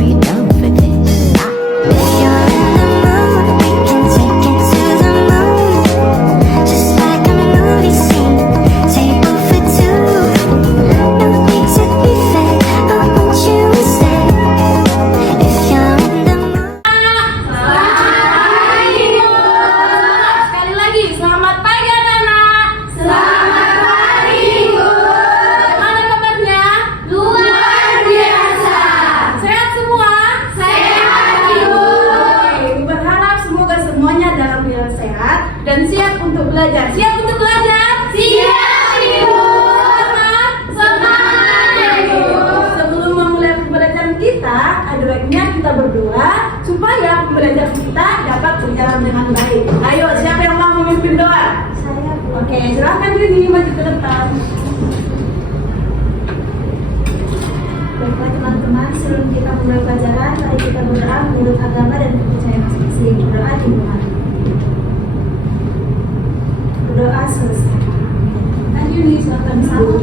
Are you down for this? If you're in the mood, we can take it to the moon. Just like a movie scene, table for two. No need to be fake, I want you to stay. If you're in the mood. Sekali lagi, selamat pagi anak-anak. Selamat pagi, Bu. Mana kabarnya? Luar biasa. Sehat semua? Sehat, Ibu. Ibu berharap semoga semuanya dalam keadaan sehat dan siap untuk belajar. Siap untuk belajar? Siap, Ibu. Semangat? Semangat, Ibu. Sebelum memulai pembelajaran kita, ada baiknya kita berdoa supaya pembelajaran kita dapat berjalan dengan baik. Ayo, siapa yang mau memimpin doa? Saya. Oke, silahkan Rini maju ke depan. Baiklah teman-teman, sebelum kita mulai pelajaran, mari kita berdoa menurut agama dan kepercayaan masing-masing. Berdoa di rumah. Berdoa selesai. Ayo Rini, silahkan Satu.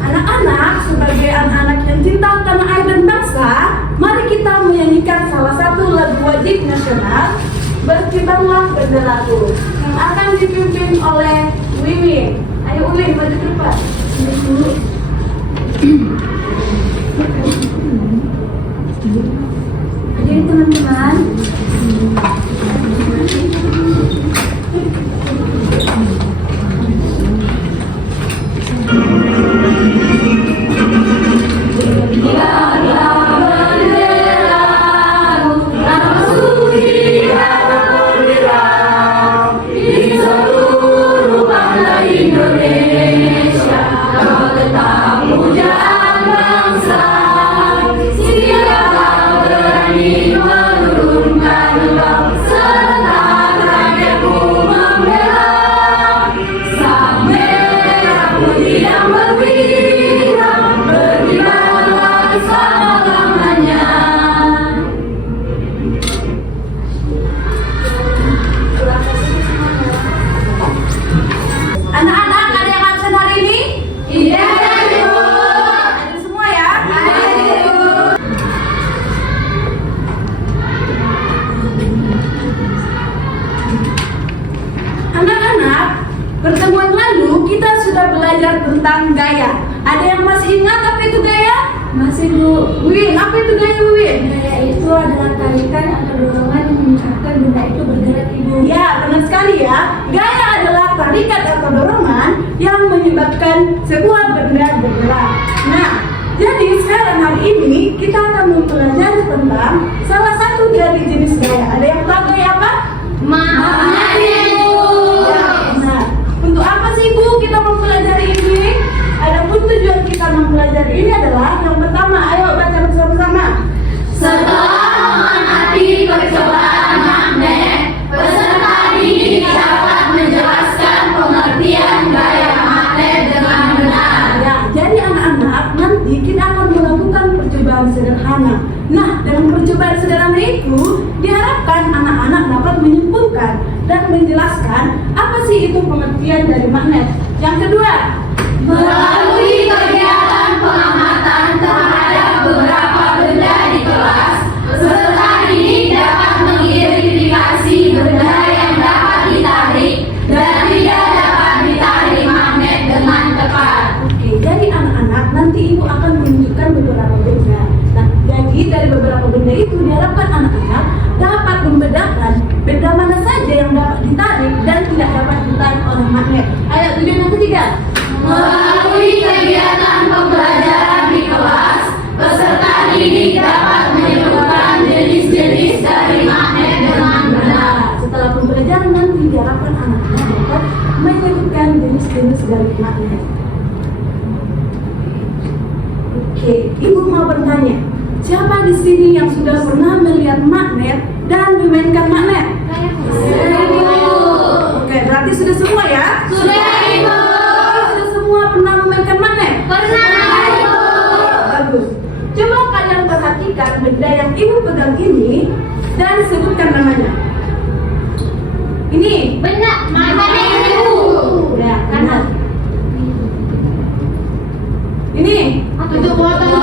Anak-anak, sebagai anak-anak yang cinta tanah air dan bangsa, mari kita menyanyikan salah satu lagu wajib nasional, Berkibarlah Benderaku, yang akan dipimpin oleh Wiwin. Ayo Wiwin, maju ke depan. Hadirin teman-teman, Anak-anak, ada yang absen hari ini? Iya, Ibu. Ada semua ya? Ada, Ibu. Anak-anak, pertemuan lalu kita sudah belajar tentang gaya. Ada yang masih ingat apa itu gaya? masih Bu. Win, apa itu gaya Win? Gaya itu adalah tarikan atau dorongan yang mengucapkan benda itu bergerak, Ibu. Ya, benar sekali ya. Gaya adalah tarikat atau dorongan yang menyebabkan sebuah benda bergerak. Nah, jadi sekarang hari ini kita akan mempelajari tentang salah satu dari jenis gaya. Ada yang tahu gaya apa? Magnet, Ibu. Ya, benar. Untuk apa sih Bu kita mempelajari ini? Adapun tujuan kita mempelajari ini adalah yang pertama, ayo baca bersama-sama. Setelah menghadapi percobaan magnet, peserta didik dapat menjelaskan pengertian gaya magnet dengan benar. Ya, jadi anak-anak nanti kita akan melakukan percobaan sederhana. Nah, dengan percobaan sederhana itu diharapkan anak-anak dapat menyimpulkan dan menjelaskan apa sih itu pengertian dari magnet. Yang kedua, Melalui kegiatan pengamatan terhadap beberapa benda di kelas, peserta didik dapat mengidentifikasi benda yang dapat ditarik dan tidak dapat ditarik magnet dengan tepat. oke, jadi anak-anak nanti ibu akan menunjukkan beberapa benda. Nah, jadi dari beberapa benda itu diharapkan anak-anak dapat membedakan benda mana saja yang dapat ditarik dan tidak dapat ditarik oleh magnet. Ayo, tujuan yang ketiga. Melalui kegiatan pembelajaran di kelas, peserta didik dapat menyebutkan jenis-jenis dari magnet dengan benar. Setelah pembelajaran nanti diharapkan anak-anak dapat menyebutkan jenis-jenis dari magnet. Oke, ibu mau bertanya, siapa di sini yang sudah pernah melihat magnet dan memainkan magnet? Oke, berarti sudah semua ya? Sudah, Ibu. Sudah semua pernah memainkan magnet? Pernah, Ibu. Bagus. Coba kalian perhatikan benda yang ibu pegang ini dan sebutkan namanya. Ini Benda magnet, Ibu. ya, kanan. Ini Itu botol.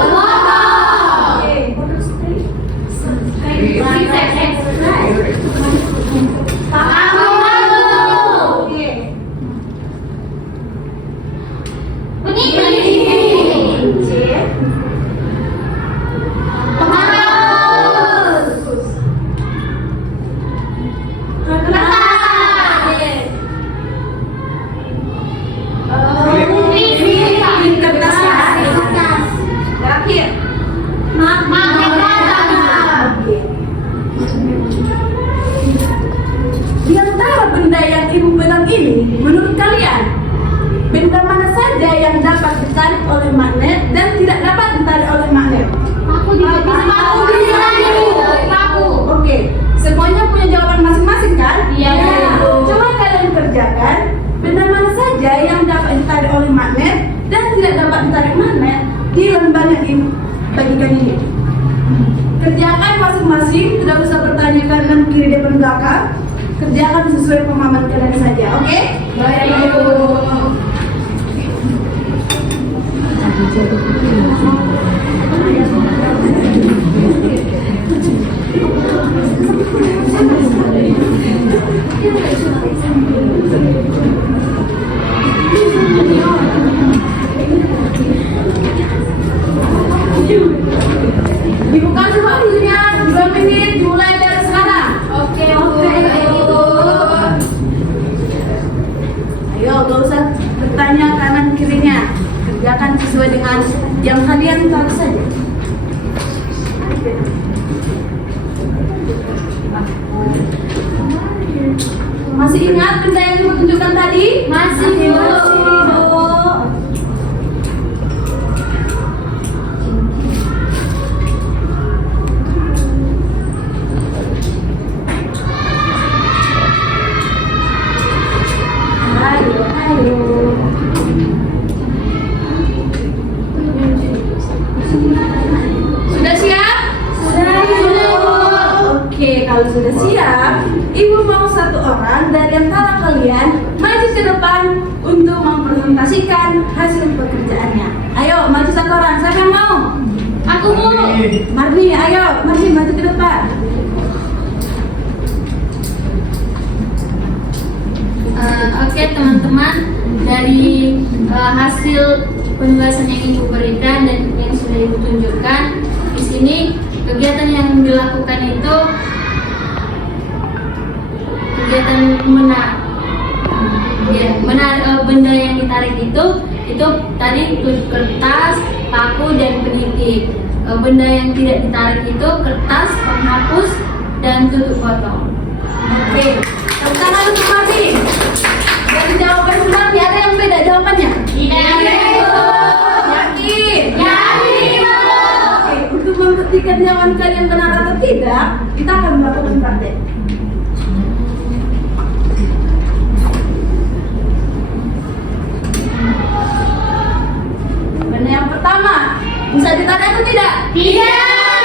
Magnet datar. Oke. Di antara benda yang ibu pegang ini, menurut kalian, benda mana saja yang dapat ditarik oleh magnet dan tidak dapat ditarik oleh magnet? Aku juga bisa. Paku. Oke, semuanya punya jawaban masing-masing kan? Iya. Coba kalian kerjakan benda mana saja yang dapat ditarik oleh magnet dan tidak dapat ditarik magnet di lembar yang ibu bagikan ini. Kerjakan masing-masing, tidak usah bertanya kanan kiri depan belakang. Kerjakan sesuai pemahaman kalian saja, oke? Baik, Bu. Dibuka semua waktunya 2 menit dimulai dari sekarang. Oke, Ayo, gak usah bertanya kanan kirinya. Kerjakan sesuai dengan yang kalian tahu saja. Masih ingat benda yang ibu tunjukkan tadi? Masih, Bu. Ayo. Sudah siap? Sudah, Bu. Oke, kalau sudah siap, ibu mau satu orang dari antara kalian maju ke depan untuk mempresentasikan hasil pekerjaannya. Ayo, maju satu orang. Siapa yang mau? Aku, Bu. Marni, ayo, Marni maju ke depan. Oke, teman-teman, dari hasil penugasan yang Ibu berikan dan yang sudah Ibu tunjukkan di sini, kegiatan yang dilakukan itu kegiatan menarik benda yang ditarik itu tadi kertas, paku dan peniti. Benda yang tidak ditarik itu kertas, penghapus dan tutup botol. Oke, tepuk tangan untuk Marni. Dari jawaban sebenarnya ada yang beda jawabannya? Tidak. Yakin? Yakin. Oke, untuk membuktikan jawaban kalian benar atau tidak, kita akan melakukan praktek. Benda yang pertama, bisa ditarik atau tidak? Tidak.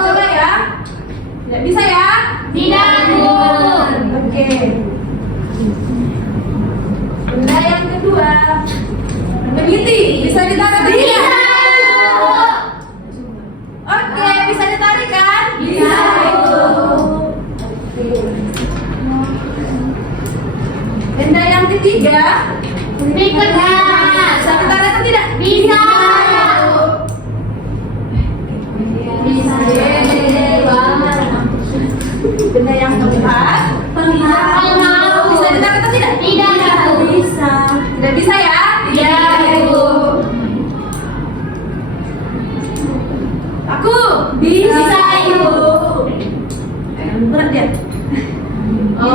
Coba ya. Tidak bisa ya? Tidak, Bu. Oke. Benda yang kedua, peniti, bisa ditarik atau tidak? Oke, bisa ditarik kan? Bisa, Bu. Oke. Benda yang ketiga, Kertas. bisa ditarik atau tidak? Bisa. Bisa. Benda yang keempat, Penghapus. bisa ditarik atau tidak? Tidak, Bu. Bisa. Tidak bisa ya? Tidak, Bu. Aku Bisa, Ibu. Berat dia. Oh.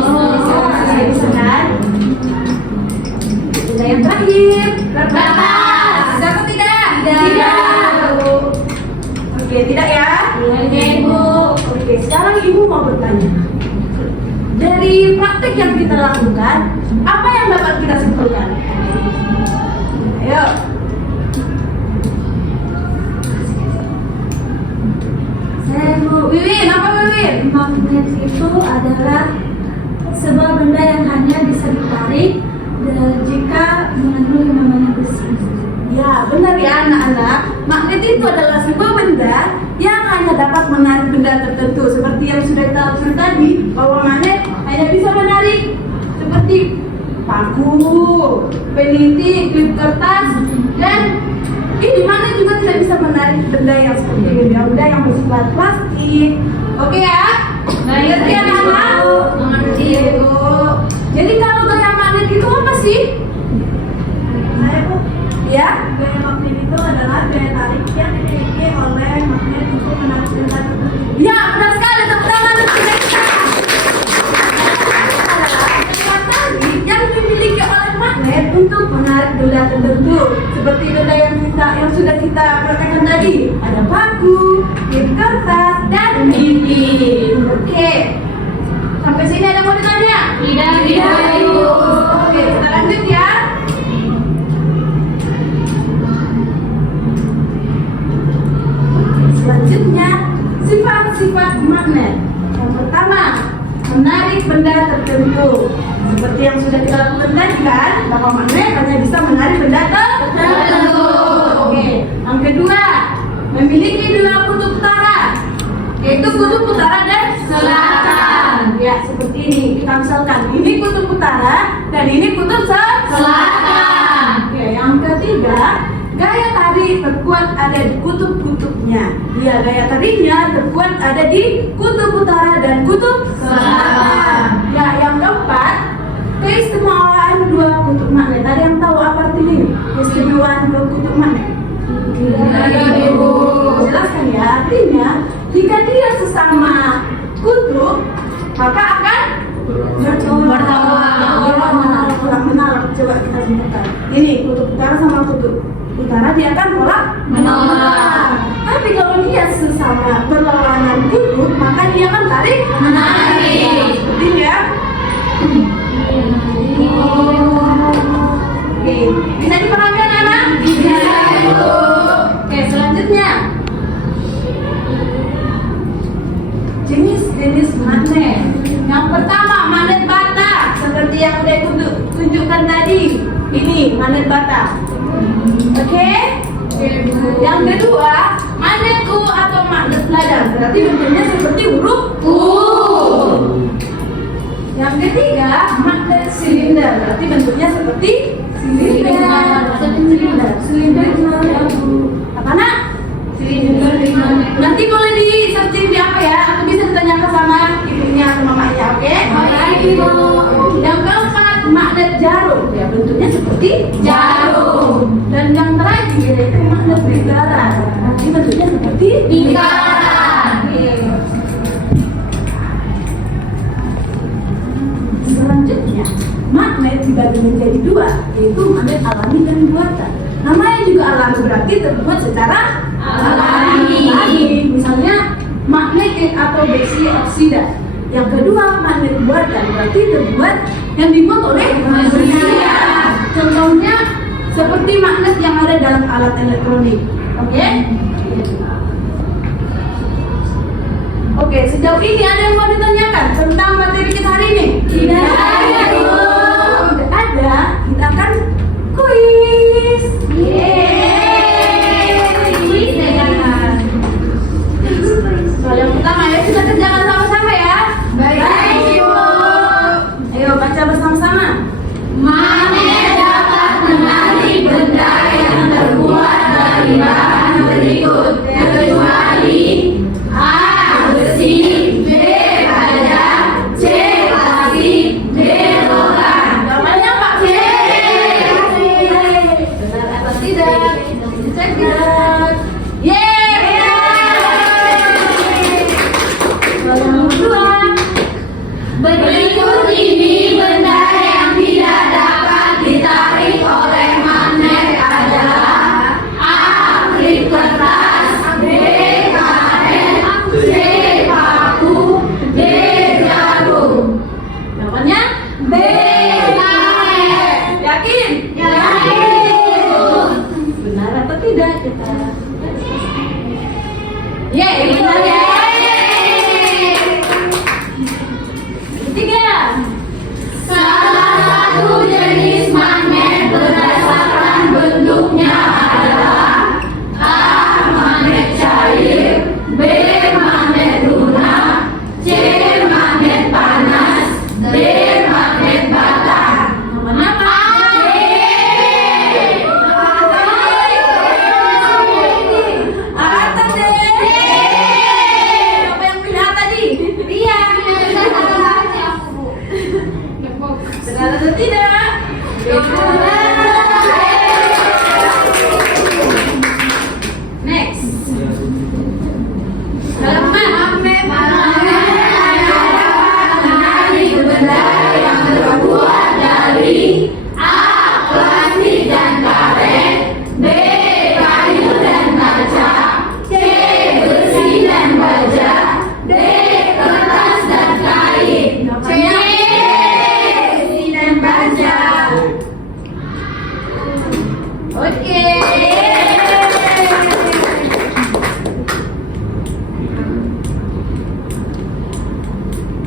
Bisa kan? Benda yang terakhir, Kertas. Bisa atau tidak? Tidak. Oke, tidak ya? Oke, Bu. Oke, sekarang ibu mau bertanya. Dari praktek yang kita lakukan, apa yang dapat kita simpulkan? Ayo. Saya Bu Wiwin, apa Wiwin? Magnet itu adalah sebuah benda yang hanya bisa ditarik jika mengandung yang namanya besi. Ya, benar ya anak-anak. Magnet itu adalah sebuah benda yang hanya dapat menarik benda tertentu. Seperti yang sudah kita lakukan tadi, bahwa magnet hanya bisa menarik seperti paku, peniti, klip kertas, dan ini magnet juga tidak bisa menarik benda yang seperti ini, benda yang bersifat plastik. Oke ya? Baik, Ngerti Bu. anak-anak? Mengerti, Bu. Jadi kalau gaya magnet itu apa sih? Saya Bu, Ya? gaya magnet itu adalah daya tarik yang dimiliki oleh magnet bib kertas, dan lilin. Oke. Sampai sini ada mau ditanya? Tidak, Ibu. Oke, kita lanjut ya. Selanjutnya, sifat-sifat magnet. Yang pertama, menarik benda tertentu. Seperti yang sudah kita lakukan tadi kan, bahwa magnet hanya bisa menarik benda tertentu. Oke. Yang kedua, memiliki dua kutub utara, yaitu kutub utara dan selatan. Ya, seperti ini. Kita misalkan, ini kutub utara dan ini kutub selatan. Oke. Yang ketiga, gaya tarik terkuat ada di kutub-kutubnya. Ya, gaya tariknya terkuat ada di kutub utara dan kutub selatan. Ya, yang keempat, keistimewaan dua kutub magnet. Ada yang tahu apa artinya ini? Keistimewaan dua kutub magnet? Tidak, Ibu. Jelaskan ya. Artinya, jika dia sesama kutub, maka akan menolak. Coba kita sebutkan. Ini kutub utara sama kutub utara, dia akan menolak. Tapi kalau dia sesama berlawanan kutub, maka dia akan menarik. Seperti ya. Oke, bisa dipahami anak? Bisa, Ibu. Oke, selanjutnya, jenis-jenis magnet. Yang pertama, magnet bata, seperti yang udah ibu tunjukkan tadi. Ini magnet bata. Oke? Yang kedua, magnet U atau magnet ladang, berarti bentuknya seperti huruf U. Yang ketiga, magnet silinder, berarti bentuknya seperti silinder. Silinder apa nak? Silinder. Nanti boleh di searching di apa ya, atau bisa ditanyakan sama ibunya atau mamanya, oke? Baik, Ibu. Yang keempat, magnet jarum, ya bentuknya seperti jarum. Dan yang terakhir itu magnet lingkaran, berarti bentuknya seperti Lingkaran. Selanjutnya, magnet dibagi menjadi dua, yaitu magnet alami dan buatan. Namanya juga alami, berarti terbuat secara alami. Misalnya magnetit atau besi oksida. Yang kedua, magnet buatan, berarti terbuat yang dibuat oleh manusia. Contohnya seperti magnet yang ada dalam alat elektronik. Oke? Oke, sejauh ini ada yang mau ditanyakan tentang materi kita hari ini? Tidak ada, Ibu. Tidak ada, kita akan kuis. Soal yang pertama ya, kita kerjakan sama-sama ya. Baik, Ibu. Ayo baca bersama-sama. Magnet dapat menarik benda yang terbuat dari bahan berikut, kecuali A. Besi, B. Baja, C. Plastik, D. logam. Jawabannya Pak C. Benar atau tidak? Cek tidak. Yeay. Soal yang kedua. Berikut ini benda yang tidak dapat ditarik oleh magnet adalah A. Klip kertas, B. karet, C. paku, D. jarum. Jawabannya B. karet. yakin? Yakin. Benar atau tidak? Kita. Yeay, benar ya. Ketiga. Salah satu jenis magnet berdasarkan bentuknya adalah A. magnet cair, B. magnet lunak, C. magnet panas, D. magnet bata. Mana Pak? A atau D?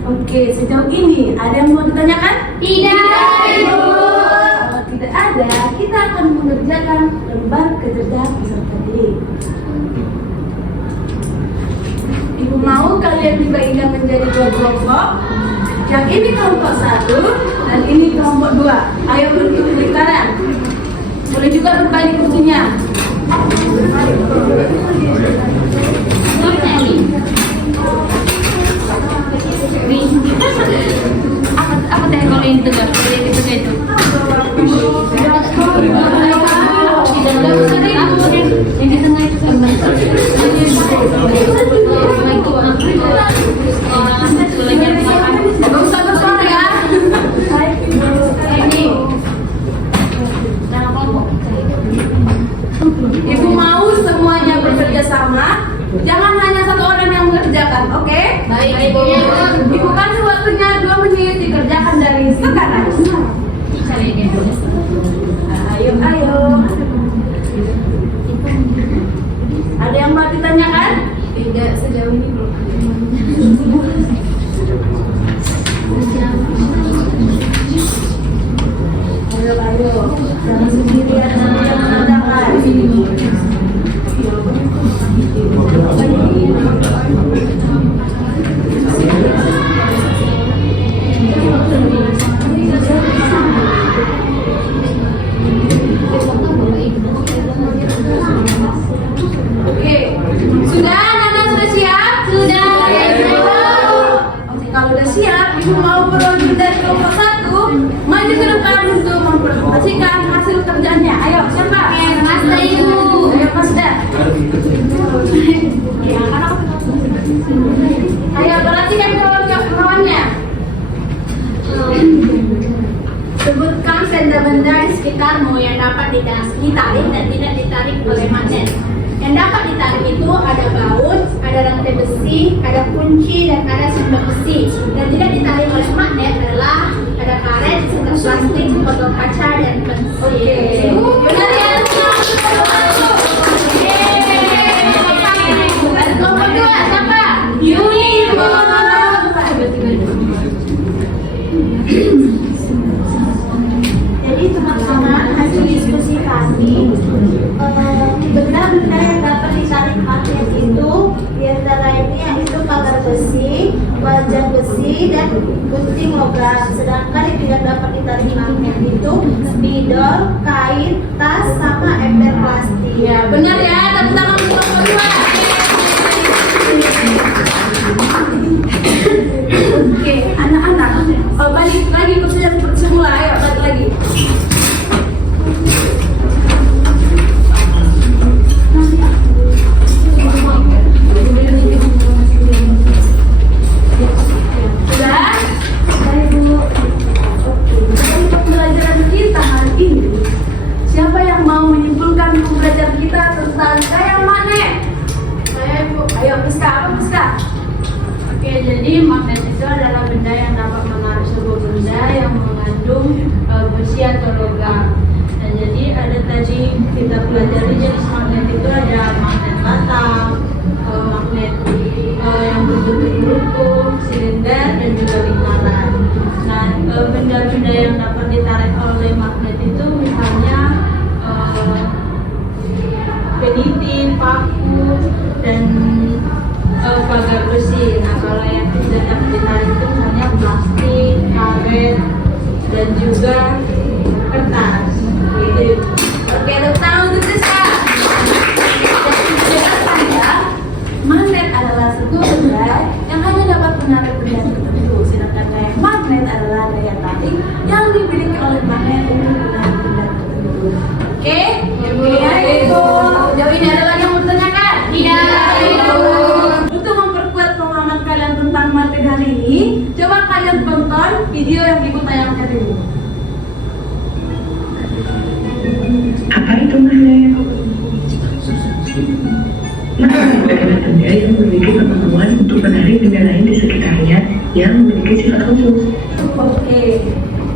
Oke, sejauh ini ada yang mau ditanyakan? Tidak, Ibu. Kalau tidak ada, kita akan mengerjakan lembar kerja peserta didik. Ibu mau kalian dibagikan menjadi dua kelompok. Yang ini kelompok 1 dan ini kelompok 2. Ayo berikuti lingkaran. Boleh juga berbalik kursinya. Apa teh kalau ini tuh gak? Itu itu. Yang di tengah itu Gak usah bersuara ya. Ini. Ibu mau semuanya bekerja sama. Jangan hanya satu orang yang mengerjakan, oke? Baik, Ibu. Ibu kasih waktunya 2 menit dikerjakan dari sekarang. Ayo, ayo. Ada yang mau ditanyakan? Tidak, sejauh ini belum. Ayo, ayo. Jangan sendirian saja mengerjakan. Oke, sudah Nana sudah siap? Sudah, Ibu. Oke, kalau udah siap, Ibu mau berlanjut dari kelompok 1 maju ke depan untuk mempresentasikan hasil kerjanya. Ayo, siapa? Mas Ibu. Ayo, Mas Dan. Ayo, perhatikan kawan-kawannya. Sebutkan benda-benda di sekitarmu yang dapat ditarik dan tidak ditarik oleh magnet. Yang dapat ditarik itu ada baut, ada rantai besi, ada kunci, dan ada sumber besi. Dan tidak ditarik oleh magnet adalah ada karet, senter plastik, botol kaca, dan pensil. Benar ya? Dan kelompok 2 siapa? Yuni. Jadi teman-teman, hasil diskusi kami, benda-benda yang dapat ditarik magnet itu diantaranya itu pagar besi, wajan besi, dan gunting logam. Sedangkan yang tidak dapat ditarik magnet itu spidol, kain, tas, sama ember plastik. Ya, benar ya. Tepuk tangan untuk kelompok 2. Oke, anak-anak, balik lagi kursinya seperti semula. Ayo, balik lagi. Sudah? Untuk pembelajaran kita hari ini, siapa yang mau menyimpulkan pembelajaran kita tentang gaya magnet? Saya, Ibu. Ayo, Priska, apa Priska? Oke, jadi magnet itu adalah benda yang dapat menarik sebuah benda yang mengandung besi atau logam. Dan jadi ada tadi kita pelajari jenis magnet itu ada magnet batam, magnet yang berbentuk melengkung, silinder, dan juga lingkaran. Nah, benda-benda yang dapat ditarik oleh magnet itu misalnya peniti, paku, dan pagar besi. Nah, kalau yang tidak dapat ditarik itu misalnya plastik, karet, dan juga kertas. Gitu. Oke, tepuk tangan untuk Priska. Jelaskan ya, magnet adalah sebuah benda yang hanya dapat menarik benda tertentu, sedangkan gaya magnet adalah daya tarik yang dimiliki oleh magnet untuk menarik benda tertentu. Oke? Oke, Ibu. Jauh ini ada lagi yang mau ditanyakan? Tidak, Ibu. Untuk memperkuat pemahaman kalian tentang materi hari ini, coba kalian tonton video yang Ibu tayangkan ini. Apa itu magnet? Magnet adalah benda yang memiliki kemampuan untuk menarik benda lain di sekitarnya yang memiliki sifat khusus. Oke,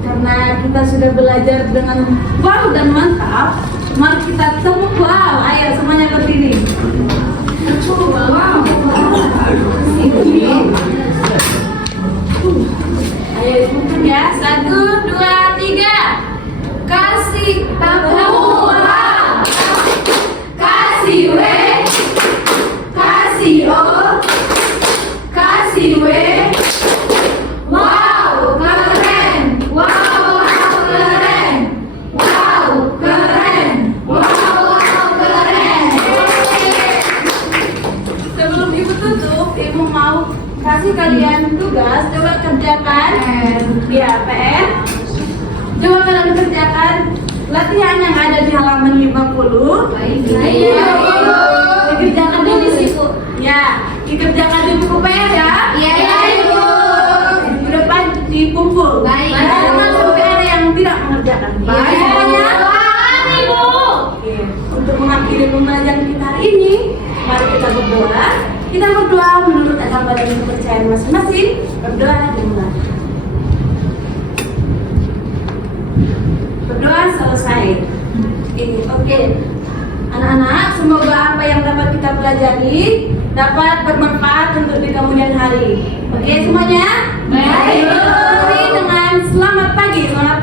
karena kita sudah belajar dengan wow dan mantap, mari kita temu wow. Ayo semuanya berdiri. Wow. Kasih O, kasih W. Wow, keren. Wow, keren. Wow, keren. Wow, keren. Sebelum ibu tutup, ibu mau kasih kalian tugas. Coba kerjakan. Ya, PR. Coba kalian kerjakan latihan yang ada di halaman 50. Dikerjakan dulu sih, Bu. Ya, dikerjakan di buku PR ya. Iya, Ibu. Di depan dikumpul. Baik. Jangan sampai ada yang tidak mengerjakan. Baik semuanya. Baik, Ibu. Oke. Untuk mengakhiri pembelajaran kita hari ini, mari kita berdoa. Kita berdoa menurut agama dan kepercayaan masing-masing. Berdoa dimulai. Berdoa selesai. Oke. Anak-anak, semoga apa yang dapat kita pelajari dapat bermanfaat untuk di kemudian hari. Oke semuanya? Baik. Ayo, dengan selamat pagi. Selamat